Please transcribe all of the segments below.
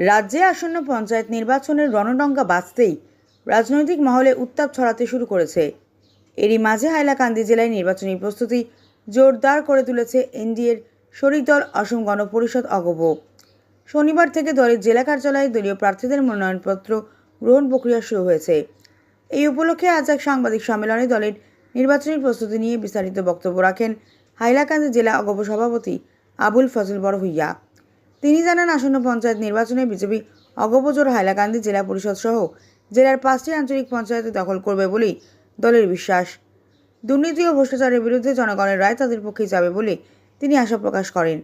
রাজ্যে আসন্ন পঞ্চায়েত নির্বাচনের রণডঙ্কা বাঁচতেই রাজনৈতিক মহলে উত্তাপ ছড়াতে শুরু করেছে। এরই মাঝে হাইলাকান্দি জেলায় নির্বাচনী প্রস্তুতি জোরদার করে তুলেছে এনডিএর শরিক দল অসম গণপরিষদ অগপ শনিবার থেকে দলের জেলা কার্যালয়ে দলীয় প্রার্থীদের মনোনয়নপত্র গ্রহণ প্রক্রিয়া শুরু হয়েছে। এই উপলক্ষে আজ এক সাংবাদিক সম্মেলনে দলের নির্বাচনী প্রস্তুতি নিয়ে বিস্তারিত বক্তব্য রাখেন হাইলাকান্দি জেলা অগপ সভাপতি আবুল ফজল বড় বড়ভুইয়া। তিনি জানান, আসন্ন পঞ্চায়েত নির্বাচনে বিজেপি অগপজোর হাইলাকান্দি জেলা পরিষদ সহ জেলার পাঁচটি আঞ্চলিক পঞ্চায়েতে দখল করবে বলেই দলের বিশ্বাস। দুর্নীতি ও ভ্রষ্টাচারের বিরুদ্ধে জনগণের রায় তাদের পক্ষে যাবে বলে তিনি আশা প্রকাশ করেন।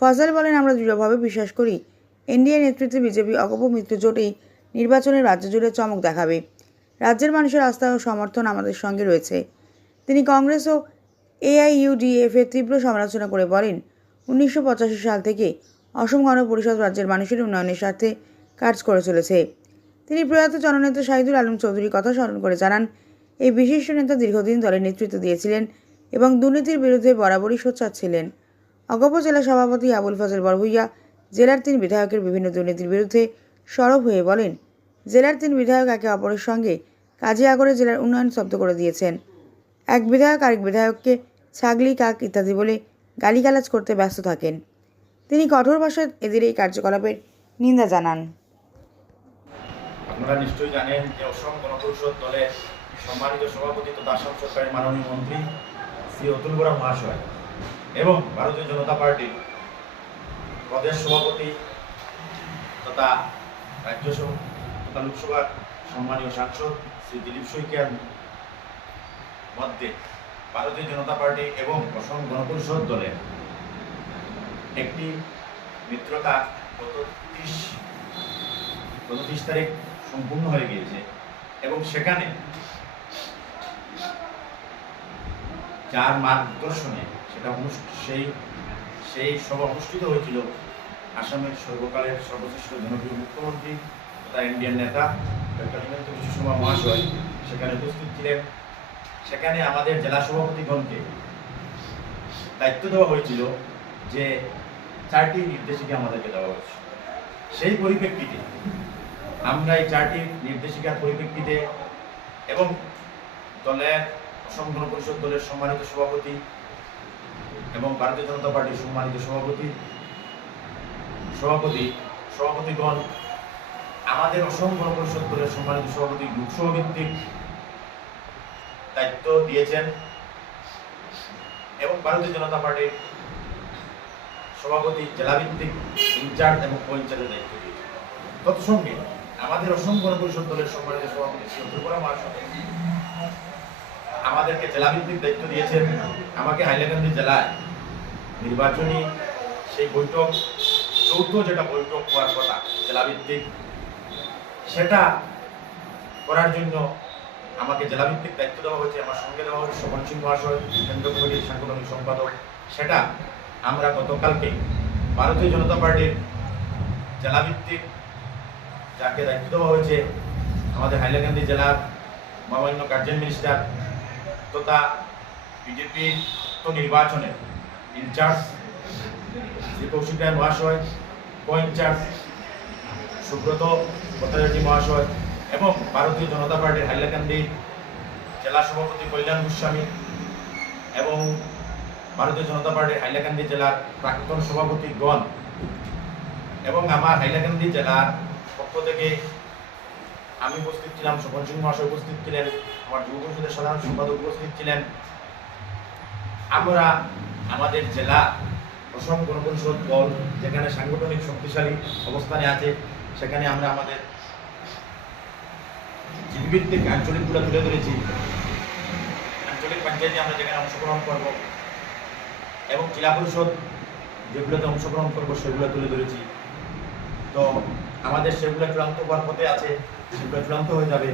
ফজল বলেন, আমরা দৃঢ়ভাবে বিশ্বাস করি, এনডিএ নেতৃত্বে বিজেপি অগপ মিত্র জোটেই নির্বাচনে রাজ্য জুড়ে চমক দেখাবে। রাজ্যের মানুষের আস্থা ও সমর্থন আমাদের সঙ্গে রয়েছে। তিনি কংগ্রেস ও এআইইউডিএফ এর তীব্র সমালোচনা করে বলেন, উনিশশো পঁচাশি সাল থেকে অসম গণ পরিষদ রাজ্যের মানুষের উন্নয়নের স্বার্থে কাজ করে চলেছে। তিনি প্রয়াত জননেতা শাহিদুল আলম চৌধুরীর কথা স্মরণ করে জানান, এই বিশিষ্ট নেতা দীর্ঘদিন দলের নেতৃত্ব দিয়েছিলেন এবং দুর্নীতির বিরুদ্ধে বরাবরই সোচ্চার ছিলেন। অগপ জেলা সভাপতি আবুল ফজল বরভুইয়া জেলার তিন বিধায়কের বিভিন্ন দুর্নীতির বিরুদ্ধে সরব হয়ে বলেন, জেলার তিন বিধায়ক একে অপরের সঙ্গে কাজে আগরে জেলার উন্নয়ন শব্দ করে দিয়েছেন। এক বিধায়ক আরেক বিধায়ককে ছাগলি, কাক ইত্যাদি বলে গালিগালাজ করতে ব্যস্ত থাকেন। তিনি কঠোর ভাষায় এদের এই কার্যকলাপের নিন্দা জানান। আপনারা নিশ্চয়ই জানেন যে অসম গণপরিষদ দলের সম্মানিত সভাপতি তথা আসাম সরকারের মাননীয় মন্ত্রী শ্রী অতুল বরা মহাশয় এবং ভারতীয় জনতা পার্টির প্রদেশ সভাপতি তথা রাজ্য সভা তথা লোকসভার সম্মানীয় সাংসদ শ্রী দিলীপ শইকিয়ার মধ্যে ভারতীয় জনতা পার্টি এবং অসম গণপরিষদ দলের একটি মিত্রতা গত ত্রিশ গত ত্রিশ তারিখ সম্পূর্ণ হয়ে গিয়েছে এবং সেখানে যার মার্গদর্শনে সেটা সেই সেই সভা অনুষ্ঠিত হয়েছিল আসামের সর্বকালের সর্বশ্রেষ্ঠ জনপ্রিয় মুখ্যমন্ত্রী তথা ইন্ডিয়ান নেতা ডক্টর হিমন্ত বিশ্ব শর্মা মহাশয় সেখানে উপস্থিত ছিলেন। সেখানে আমাদের জেলা সভাপতিগণকে দায়িত্ব দেওয়া হয়েছিল যে চারটি নির্দেশিকা আমাদেরকে দেওয়া হয়েছে। সেই পরিপ্রেক্ষিতে আমরা এই চারটি নির্দেশিকার পরিপ্রেক্ষিতে এবং দলের অসম গণ পরিষদ দলের সম্মানিত সভাপতি এবং ভারতীয় জনতা পার্টির সম্মানিত সভাপতি সভাপতি, সভাপতিগণ, আমাদের অসম গণ পরিষদ দলের সম্মানিত সভাপতি, লোকসভা ভিত্তিক দায়িত্ব দিয়েছেন এবং ভারতীয় জনতা পার্টির সভাপতি জেলাভিত্তিক ইনচার্জ এবং ইনচার্জের দায়িত্ব দিয়েছেন তৎসঙ্গে আমাদের অসম গণ পরিষদ দলের সম্মানিত সভাপতি শ্রী ত্রিপুরা আমাদেরকে জেলাভিত্তিক দায়িত্ব দিয়েছেন। আমাকে হাইলাকান্দি জেলায় নির্বাচনী সেই বৈঠক, চৌদ্দ যেটা বৈঠক হওয়ার কথা জেলাভিত্তিক, সেটা করার জন্য আমাকে জেলাভিত্তিক দায়িত্ব দেওয়া হয়েছে। আমার সঙ্গে দেওয়া হয়েছে শোভন সিং মহাশয় কেন্দ্র কমিটির সাংগঠনিক সম্পাদক। সেটা আমরা গতকালকে ভারতীয় জনতা পার্টির জেলাভিত্তিক যাকে দায়িত্ব দেওয়া হয়েছে, আমাদের হাইলাকান্দি জেলার মহামান্য গার্জেন মিনিস্টার তথা বিজেপির তো নির্বাচনের ইনচার্জ শ্রী কৌশিক রায় মহাশয় কো ইনচার্জ সুব্রত ভট্টাচার্য মহাশয় এবং ভারতীয় জনতা পার্টির হাইলাকান্দি জেলা সভাপতি কল্যাণ গোস্বামী এবং ভারতীয় জনতা পার্টির হাইলাকান্দি জেলার প্রাক্তন সভাপতিগণ এবং আমার হাইলাকান্দি জেলার পক্ষ থেকে আমি উপস্থিত ছিলাম শোভন সিং মহাশয় উপস্থিত ছিলেন, আমার যুব পরিষদের সাধারণ সম্পাদক উপস্থিত ছিলেন। আমরা আমাদের জেলা অসম গণপরিষদ দল, যেখানে সাংগঠনিক শক্তিশালী অবস্থানে আছে, সেখানে আমরা আমাদের জীবভিত্তিক আঞ্চলিকগুলো তুলে ধরেছি। আঞ্চলিক পঞ্চায়েতে আমরা যেখানে অংশগ্রহণ করব এবং জেলা পরিষদ যেগুলোতে অংশগ্রহণ করব, সেগুলো তুলে ধরেছি। তো আমাদের সেগুলো চূড়ান্ত হওয়ার পথে আছে, সেগুলো চূড়ান্ত হয়ে যাবে।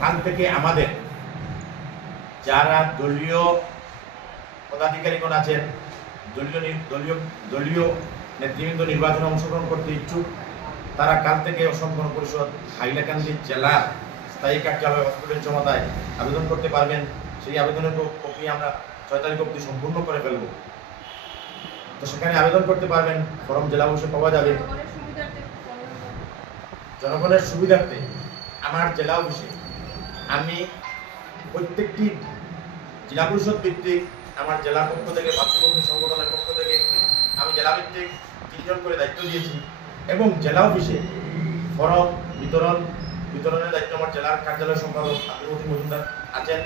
কাল থেকে আমাদের যারা দলীয় পদাধিকারীগণ আছেন, দলীয় দলীয় দলীয় নেতৃবৃন্দ নির্বাচনে অংশগ্রহণ করতে ইচ্ছুক, তারা কাল থেকে অসম গণ পরিষদ হাইলাকান্দি জেলার স্থায়ী কার্যালয় হসপিটাল জমাতায় আবেদন করতে পারবেন। সেই আবেদনের প্র- প্রক্রিয়া আমরা ছয় তারিখ অবধি সম্পূর্ণ করে ফেলব। তো সেখানে আবেদন করতে পারবেন, ফর্ম জেলা বসে পাওয়া যাবে। জনগণের সুবিধার্থে আমার জেলা অফিসে আমি প্রত্যেকটি জেলা পরিষদ ভিত্তিক আমার জেলার পক্ষ থেকে মাতৃভূমি সংগঠনের পক্ষ থেকে আমি জেলা ভিত্তিক তিনজন করে দায়িত্ব দিয়েছি এবং জেলা অফিসে ফরম বিতরণ, বিতরণের দায়িত্ব আমার জেলার কার্যালয় সম্পাদক আব্দুল মজুমদার আছেন।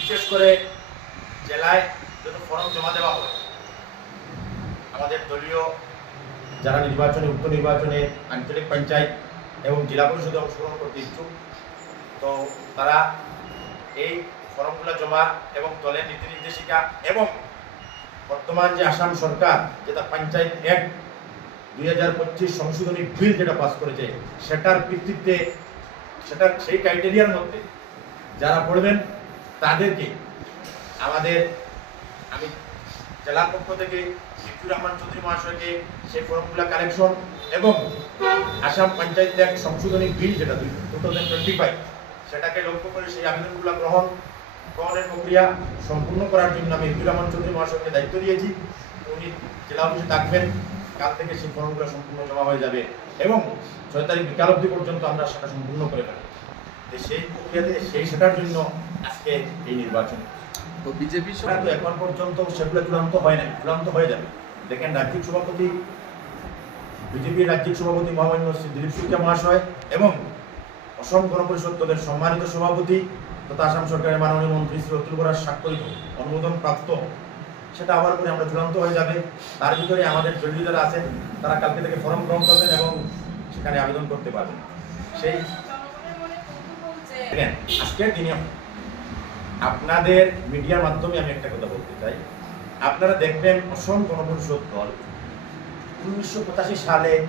বিশেষ করে জেলায় যত ফরম জমা দেওয়া হয় আমাদের দলীয় যারা নির্বাচনে উক্ত নির্বাচনে আঞ্চলিক পঞ্চায়েত এবং জেলা পরিষদে অংশগ্রহণ করতে ইচ্ছুক, তো তারা এই ফর্মগুলো জমা এবং দলের নীতি নির্দেশিকা এবং বর্তমান যে আসাম সরকার যেটা পঞ্চায়েত অ্যাক্ট দুই হাজার পঁচিশ সংশোধনী বিল যেটা পাস করেছে, সেটার ভিত্তিতে, সেটার সেই ক্রাইটেরিয়ার মধ্যে যারা পড়বেন, তাদেরকে আমাদের, আমি জেলার পক্ষ থেকে জিতুর রহমান চৌধুরী মহাশয়কে সেই ফর্মগুলো কালেকশন এবং আসাম পঞ্চায়েত এক সংশোধনী বিল যেটা টু থাউজেন্ড টোয়েন্টি ফাইভ সেটাকে লক্ষ্য করে সেই আবেদনগুলো গ্রহণ, গ্রহণের প্রক্রিয়া সম্পূর্ণ করার জন্য আমি জিতুর রহমান চৌধুরী মহাশয়কে দায়িত্ব দিয়েছি। উনি জেলা অফিসে থাকবেন, কাল থেকে সেই ফর্মগুলো সম্পূর্ণ জমা হয়ে যাবে এবং ছয় তারিখ বিকাল অবধি পর্যন্ত আমরা সেটা সম্পূর্ণ করে ফেলব। সেই প্রক্রিয়াতে সেই সেটার জন্য আজকে এই নির্বাচন। তো বিজেপি তো এখন পর্যন্ত সেগুলো চূড়ান্ত হয় নাই চূড়ান্ত হয়ে যাবে। দেখেন রাজ্যিক সভাপতি বিজেপির রাজ্যিক সভাপতি মহামান্য শ্রী দিলীপ মহাশয় এবং অসম গণপরিষদ দলের সম্মানিত সভাপতি তথা আসাম সরকারের মাননীয় মন্ত্রী শ্রী অতুল বরার স্বাক্ষরিত অনুমোদন প্রাপ্ত। সেটা আবার করে আমরা চূড়ান্ত হয়ে যাবে। তার ভিতরে আমাদের জরুরি যারা আছেন তারা কালকে থেকে ফর্ম গ্রহণ করবেন এবং সেখানে আবেদন করতে পারবেন। সেই আজকের দিনে আপনাদের মিডিয়ার মাধ্যমে আমি একটা কথা বলতে চাই। আপনারা দেখবেন অসম গণপরিষদ দল উনিশশো পঁচাশি সালে,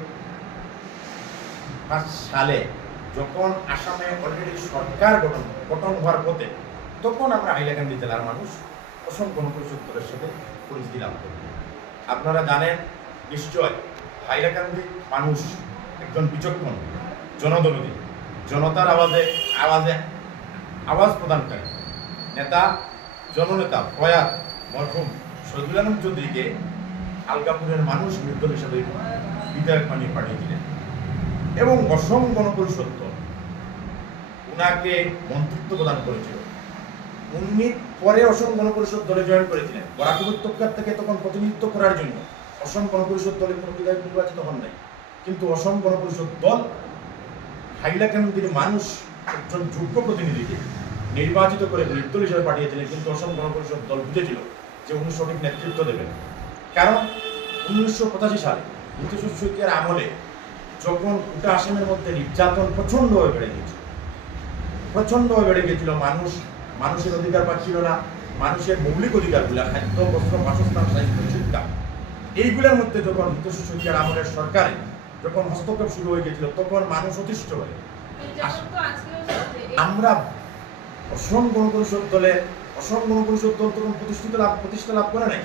পাঁচ সালে যখন আসামে অলরেডি সরকার গঠন গঠন হওয়ার পথে, তখন আমরা হাইলাকান্দি জেলার মানুষ, অসম গণপরিষদ দলের সাথে পরিচিতি লাভ করি। আপনারা জানেন, নিশ্চয় হাইলাকান্দি মানুষ একজন বিচক্ষণ, জনদরদী। জনতার আওয়াজে আওয়াজে আওয়াজ প্রদানকারী। নেতা, জননেতা প্রয়াত মরহুম শহীদুল চৌধুরীকে আলগাপুরের মানুষ নির্দল হিসাবে বিধায়ক বানিয়ে পাঠিয়েছিলেন এবং অসম গণপরিষদ উনাকে মন্ত্রিত্ব প্রদান করেছিল। উনি পরে অসম গণপরিষদ দলে জয়েন করেছিলেন। বরাক উপত্যকার থেকে তখন প্রতিনিধিত্ব করার জন্য অসম গণপরিষদ দলের কোনো বিধায়ক নির্বাচিত হন নাই। কিন্তু অসম গণপরিষদ দল হাইলাকান্দির মানুষ একজন যোগ্য প্রতিনিধিকে নির্বাচিত করে নির্দল হিসেবে পাঠিয়েছিলেন কিন্তু অসম গণপরিষদ দল বুঝেছিল যে উনি সঠিক নেতৃত্ব দেবেন। কারণ উনিশশো পঁচাশি সালে নীতিশ শইকিয়ার আমলে যখন গোটা আসামের মধ্যে নির্যাতন প্রচণ্ডভাবে বেড়ে গিয়েছিল প্রচণ্ডভাবে বেড়ে গিয়েছিল মানুষ মানুষের অধিকার পাচ্ছিল না মানুষের মৌলিক অধিকারগুলো খাদ্য বস্ত্র বাসস্থান স্বাস্থ্য শিক্ষা এইগুলোর মধ্যে যখন নীতিশ শইকিয়ার আমলের সরকারে যখন হস্তক্ষেপ শুরু হয়ে গিয়েছিল তখন মানুষ অতিষ্ঠ হয়ে আমরা অসম গণপরিষদ দলে অসম গণপরিষদ দল তখন প্রতিষ্ঠিত লাভ, প্রতিষ্ঠা লাভ করে নাই।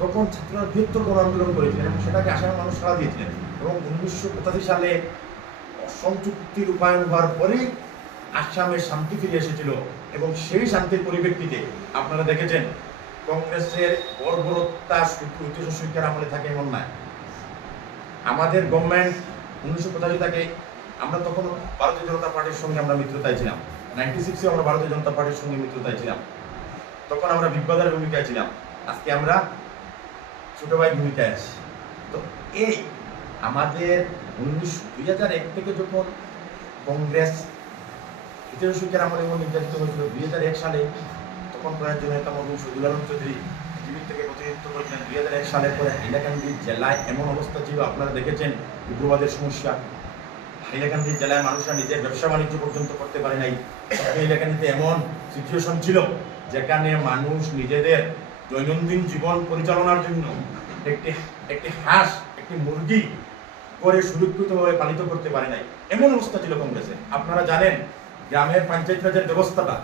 তখন ছাত্ররা বৃহত্তর গণ আন্দোলন করেছিলেন এবং সেটাকে আসামের মানুষ সাড়া দিয়েছিলেন। এবং উনিশশো পঁচাশি সালে অসম চুক্তি রূপায়ণ হওয়ার পরেই আসামে শান্তি ফিরে এসেছিল এবং সেই শান্তির পরিপ্রেক্ষিতে আপনারা দেখেছেন, কংগ্রেসের বর্বরতা ঐতিহ্য স্বীকার আমলে থাকে এমন নয়। আমাদের গভর্নমেন্ট উনিশশো পঁচাশি থেকে আমরা তখন ভারতীয় জনতা পার্টির সঙ্গে আমরা মিত্রতায় ছিলাম। নাইনটি সিক্সে আমরা ভারতীয় জনতা পার্টির সঙ্গে মিত্রতায় ছিলাম। তখন আমরা বিজ্ঞতার ভূমিকায় ছিলাম। আজকে আমরা ছোট ভাই ভূমিকায় আছি। তো এই আমাদের উনিশশো দুই হাজার এক থেকে যখন কংগ্রেস তৃতীয় সুখের আমলে নির্যাতিত হয়েছিল, দুই হাজার এক সালে, তখন প্রয়াত জনতা শহীদুল আলম চৌধুরী পৃথিবীর থেকে প্রতিনিধিত্ব করেছিলেন। দুই হাজার এক সালের পরে হাইলাকান্দি জেলায় এমন অবস্থা ছিল। আপনারা দেখেছেন উগ্রবাদের সমস্যা। হাইলাকান্দি জেলায় মানুষরা নিজের ব্যবসা বাণিজ্য পর্যন্ত করতে পারে নাই। হাইলাকান্দিতে এমন সিচুয়েশন ছিল যেখানে মানুষ নিজেদের দৈনন্দিন জীবন পরিচালনার জন্য একটি একটি হাঁস, একটি মুরগি করে সুরক্ষিতভাবে পালিত করতে পারে নাই। এমন অবস্থা ছিল কংগ্রেসে। আপনারা জানেন, গ্রামের পঞ্চায়েত রাজের ব্যবস্থাটা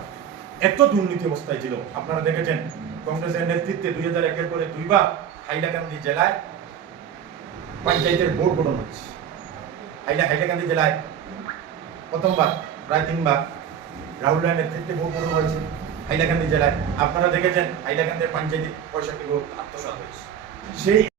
এত দুর্নীতি অবস্থায় ছিল। আপনারা দেখেছেন, কংগ্রেসের নেতৃত্বে দুই হাজার একের পরে দুইবার হাইলাকান্দি জেলায় পঞ্চায়েতের ভোট গঠন হচ্ছে। হাইলা হাইলাকান্দি জেলায়। প্রথমবার, প্রায় তিনবার। রাহুল রায়ের নেতৃত্বে ভোট গ্রহণ হয়েছে হাইলাকান্দি জেলায়। আপনারা দেখেছেন হাইলাকান্দির পঞ্চায়েতে পয়সাটি ভোট আত্মসাত হয়েছে। সেই